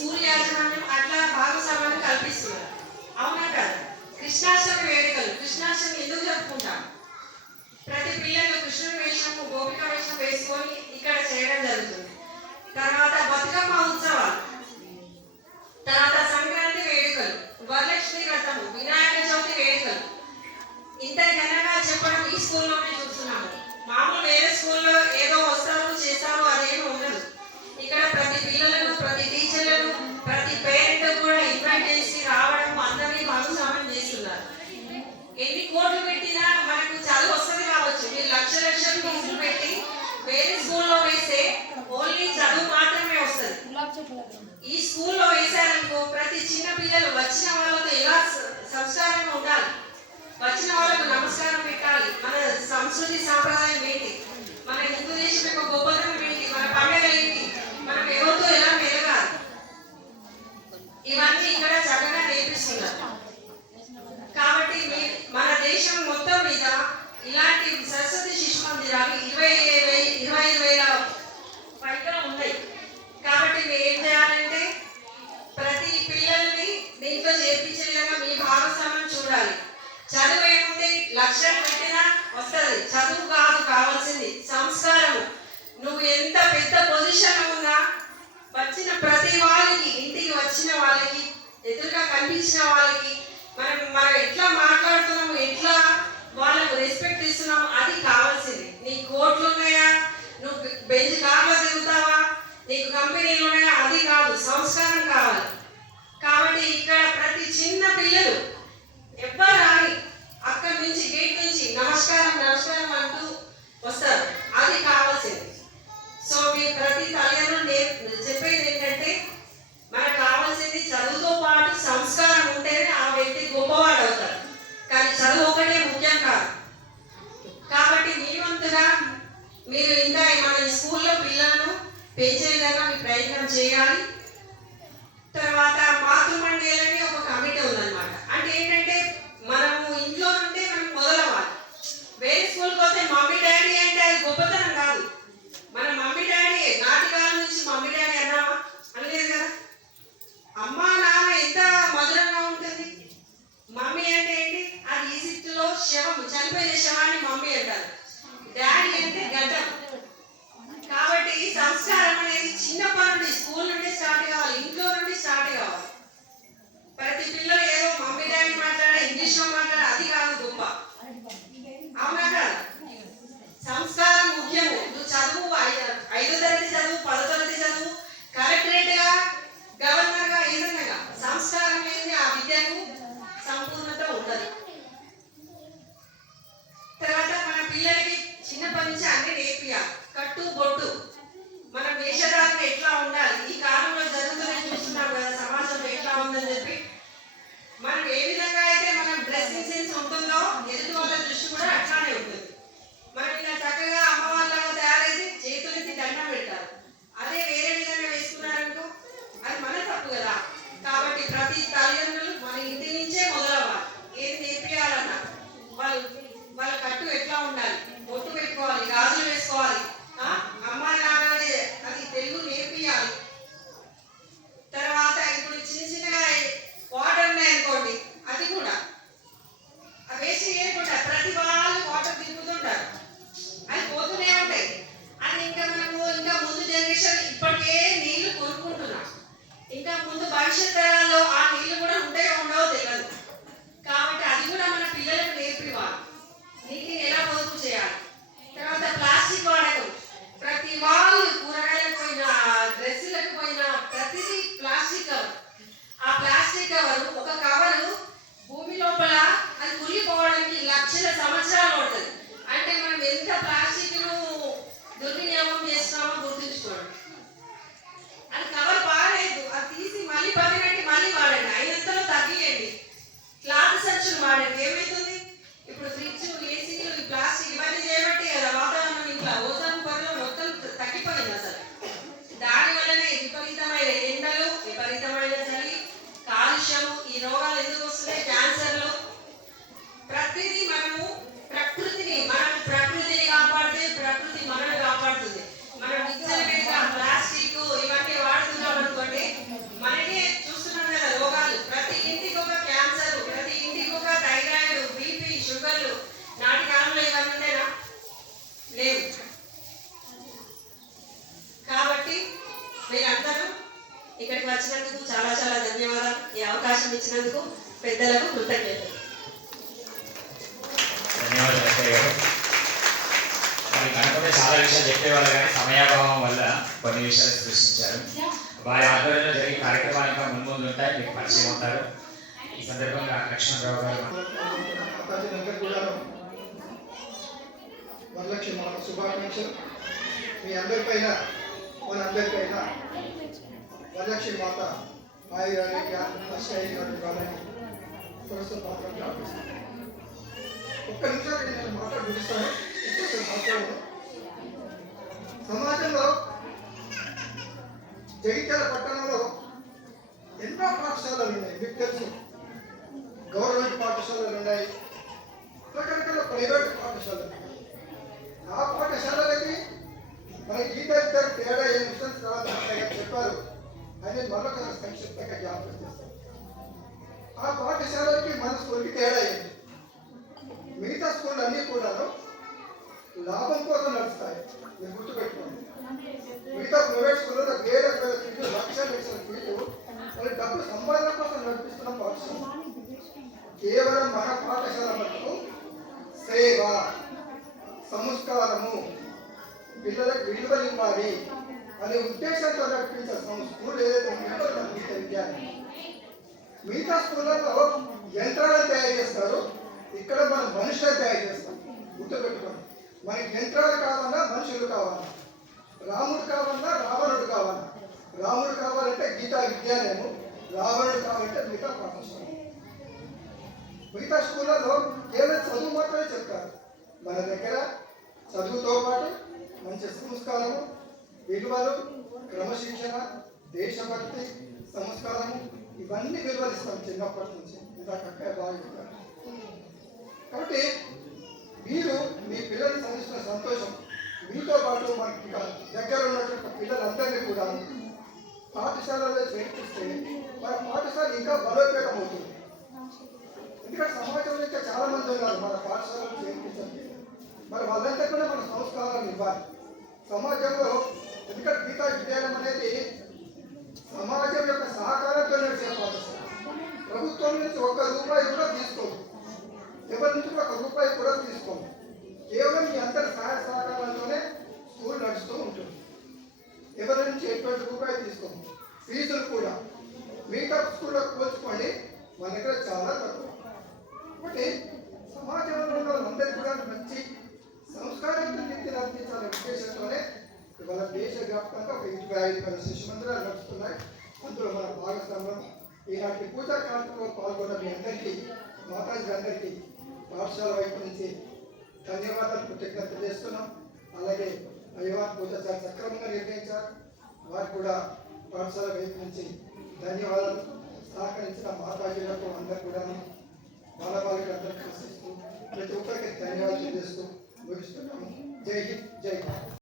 School యాజమాన్యం అట్లా భాగస్వామ్యాన్ని కల్పిస్తున్నారు. అవునా కదా? కృష్ణాష్టమి వేడుకలు, కృష్ణాష్టమి ఎందుకు జరుపుకుంటాం? ప్రతి పిల్లలు కృష్ణుడి వేషం, గోపిక వేషం వేసుకొని ఇక్కడ చేయడం జరుగుతుంది. తర్వాత బతుకమ్మ ఉత్సవాలు, తర్వాత సంక్రాంతి వేడుకలు, వరలక్ష్మి వ్రతము, వినాయక చవితి వేడుకలు. ఇంత ఘనంగా చెప్పడం ఈ స్కూల్లోనే చూస్తున్నాము. మామూలు వేరే స్కూల్లో ఏదో వస్తారు చేస్తారు అదేమి ఉండదు. ఇక్కడ ప్రతి పిల్లలను, ప్రతి టీచర్లను, ప్రతి పేరెంట్ కూడా ఇన్వైట్ చేసి రావడం, అందరినీ భాగస్వామ్యం చేస్తున్నారు. ఎన్ని కోట్లు పెట్టినా మనకు చదువు వస్తుంది కావచ్చు. మీరు లక్ష లక్షలు ఫీజులు పెట్టి వేరే స్కూల్లో వేస్తే ఓన్లీ చదువు మాత్రమే వస్తుంది. ఈ స్కూల్లో వేశారనుకో ప్రతి చిన్న పిల్లలు వచ్చిన వాళ్ళతో ఎలా సంస్కారంగా ఉండాలి, వచ్చిన వాళ్ళకు నమస్కారం పెట్టాలి, మన సంస్కృతి సాంప్రదాయం ఏంటి, మన హిందూ దేశం యొక్క గొప్పతనం ఏంటి, మన పండుగలు ఏంటి, మనం ఎవరితో ఎలా మెలగాలి, ఇవన్నీ ఇక్కడ చక్కగా నేర్పిస్తున్నారు. కాబట్టి మన దేశం మొత్తం మీద ఇలాంటి సరస్వతి శిశు మందిరాలు 25,000 పైగా ఉన్నాయి. కాబట్టి మీరు ఏం చేయాలంటే ప్రతి పిల్లల్ని దీంట్లో చేర్పించే విధంగా మీ భాగస్వామ్యం చూడాలి. చదువు ఏముంది, లక్ష్యాలు పెట్టినా వస్తుంది. చదువు కాదు కావాల్సింది సంస్కారము. నువ్వు ఎంత పెద్ద పొజిషన్ ఉన్నా వచ్చిన ప్రతి వాళ్ళకి, ఇంటికి వచ్చిన వాళ్ళకి, ఎదురుగా కనిపించిన వాళ్ళకి మనం ఎట్లా మాట్లాడుతున్నాము, ఎట్లా వాళ్ళకు రెస్పెక్ట్ ఇస్తున్నాము, అది కావాల్సింది. నీ కోట్లు ఉన్నాయా, నువ్వు బెంచ్ కార్లో తిరుగుతావా, నీకు కంపెనీలు ఉన్నాయా, అది కాదు, సంస్కారం కావాలి. కాబట్టి ఇక్కడ ప్రతి చిన్న పిల్లలు ఎవ్వరు రాని అక్కడి నుంచి గేట్ నుంచి నమస్కారం నమస్కారం అంటూ వస్తారు, అది కావాల్సింది. సో మీరు ప్రతి తల్లిదండ్రులు చెప్పేది ఏంటంటే మనకు కావాల్సింది చదువుతో పాటు సంస్కారం ఉంటేనే ఆ వ్యక్తి గొప్పవాడు అవుతాడు. కానీ చదువు ఒకటే ముఖ్యం కాదు. కాబట్టి మీ వంతుగా మీరు ఇంకా మన స్కూల్లో పిల్లలను పెంచే విధంగా మీ ప్రయత్నం చేయాలి. తర్వాత మాతృమండలి ఒక కమిటీ ఉందన్నమాట. అంటే ఏంటంటే మనము ఇంట్లో నుండి మనం మొదలవ్వాలి. వేరే స్కూల్కి పోతే మమ్మీ డాడీ అంటే అది గొప్పతనం కాదు. మన మమ్మీ డాడీ నాటికాలం నుంచి మమ్మీ డాడీ అన్నామా అనలేదు కదా. అమ్మ నాన్న ఎంత మధురంగా ఉంటుంది. మమ్మీ అంటే ఏంటి, అది ఈజిప్టులో శవం, చనిపోయిన శవాన్ని మమ్మీ అంటారు. డాడీ అంటే గడ్డం. కాబట్టి సంస్కారం అనేది చిన్నప్పటి నుండి స్కూల్ నుండి స్టార్ట్ కావాలి, ఇంట్లో నుండి స్టార్ట్ కావాలి. ప్రతి పిల్లలు ఏదో మమ్మీ డాడీ మాట్లాడే, ఇంగ్లీష్లో మాట్లాడే, అది కాదు గొప్ప. అవునా కదా? ఇక్కడికి వచ్చినందుకు చాలా చాలా ధన్యవాదాలు. ఈ అవకాశం ఇచ్చినందుకు పెద్దలకు కృతజ్ఞతలు. ధన్యవాదాలు అక్కయ్య గారు. మరి అనుకుంటే చాలా విషయాలు చెప్పేవాళ్ళు కానీ సమయాభావం వల్ల కొన్ని విషయాలు సృష్టించారు. వారి ఆధ్వర్యంలో జరిగే కార్యక్రమాలు ఇంకా ముందు ఉంటాయి, మీకు పరిచయం ఉంటారు. ఈ సందర్భంగా లక్ష్మణరావు గారు వరలక్ష్మి మాత శుభాకాంక్షలు. మీ అందరిపైన మనందరిపైన వరలక్ష్మి మాత ఆయురారోగ్య అష్టైర్యాలని ప్రస్తుతం మాత్రం ప్రార్థిస్తాను. ఒక్క నిమిషం నేను మాట గురిస్తాను. మాట్లాడను. సమాజంలో జగిత్యాల పట్టణంలో ఎన్నో పాఠశాలలు ఉన్నాయి, మీకు తెలుసు. గవర్నమెంట్ పాఠశాలలు ఉన్నాయి, రకరకాల ప్రైవేట్ పాఠశాలలు ఉన్నాయి. ఆ పాఠశాలలకి మనకి ఈ దగ్గర తేడా ఏ విషయం తర్వాత చెప్పారు అని మరొక సంక్షిప్తంగా జ్ఞాపకం చేస్తారు. ఆ పాఠశాలలకి మన స్కూల్కి తేడా ఏంటి? మిగతా స్కూల్ అన్నీ కూడా లాభం కోసం నడుస్తాయి, మీరు గుర్తుపెట్టుకోండి. మిగతా ప్రైవేట్ స్కూల్లో వేల వేల ఫీజు, లక్షల ఫీజు వాళ్ళు డబ్బు సంపాదన కోసం నడిపిస్తున్న పాఠశాల. కేవలం మన పాఠశాల మటుకు సేవ, సంస్కారము, పిల్లలకు విలువలు ఇవ్వాలి అనే ఉద్దేశంతో నడిపించే స్కూల్ ఏదైతే ఉందో మిగతా విద్యాలయం. మిగతా స్కూళ్ళలో యంత్రాలను తయారు చేస్తారు, ఇక్కడ మనం మనుషులను తయారు చేస్తాం. గుర్తుపెట్టుకోండి, మనకి యంత్రాలు కావాలన్నా మనుషులు కావాలన్నా, రాముడు కావాలన్నా రావణుడు కావాలన్నా. రాముడు కావాలంటే గీతా విద్యాలయము, రావణుడు కావాలంటే మిగతా పాఠశాల. మిగతా స్కూళ్ళలో కేవలం చదువు మాత్రమే చెప్తారు. మన దగ్గర చదువుతో పాటు మంచి సంస్కారము, విలువలు, క్రమశిక్షణ, దేశభక్తి, సంస్కారము ఇవన్నీ విలువలు ఇస్తాం చిన్నప్పటి నుంచి. ఇందాక అక్కయ్య బాగా చెప్పారు. కాబట్టి మీరు మీ పిల్లల్ని చదివిస్తున్న సంతోషం. మీతో పాటు మనకి దగ్గర ఉన్నటువంటి పిల్లలందరినీ కూడా పాఠశాలలో చేర్పిస్తే మన పాఠశాల ఇంకా బలోపేతం అవుతుంది. ఎందుకంటే సమాజంలో ఇంకా చాలా మంది ఉన్నారు మన పాఠశాలలో చేర్పించండి. మరి వాళ్ళంతా కూడా మన సంస్కారాన్ని ఇవ్వాలి సమాజంలో. ఎందుకంటే గీతా విద్యాలయం అనేది సమాజం యొక్క సహకారంతో నడిచే పాఠశాల. ప్రభుత్వం నుంచి ₹1 కూడా తీసుకోదు, ఎవరి నుంచి ₹1 కూడా తీసుకోము. కేవలం మీ అందరి సహాయ సహకారాలతోనే స్కూల్ నడుస్తూ ఉంటుంది. ఎవరి నుంచి ₹20 తీసుకోము. ఫీజులు కూడా మిగతా స్కూల్లో పోల్చుకోండి, మన దగ్గర చాలా తక్కువ. కాబట్టి సమాజంలో ఉన్న వాళ్ళందరికీ కూడా మంచి సంస్కారంతో విద్యను అందించాలనే ఉద్దేశంతోనే ఇవాళ దేశవ్యాప్తంగా ఒక 25,000 శిశు మందిరాలు నడుస్తున్నాయి. అందులో మన భాగస్వామ్యం. ఈనాటి పూజా కార్యక్రమంలో పాల్గొన్న మీ అందరికీ, మాతాజీ అందరికీ పాఠశాల వైపు నుంచి ధన్యవాదాలు, కృతజ్ఞతలు చేస్తున్నాం. అలాగే అయ్యవారి పూజ చాలా సక్రమంగా నిర్వహించారు, వారికి కూడా పాఠశాల వైపు నుంచి ధన్యవాదాలు. సహకరించిన మాతాజీలకు అందరూ కూడా బాలబాలికలందరికీ ప్రతి ఒక్కరికి ధన్యవాదాలు చేస్తూ ముగిస్తున్నాము. జై హింద్, జై భారత్.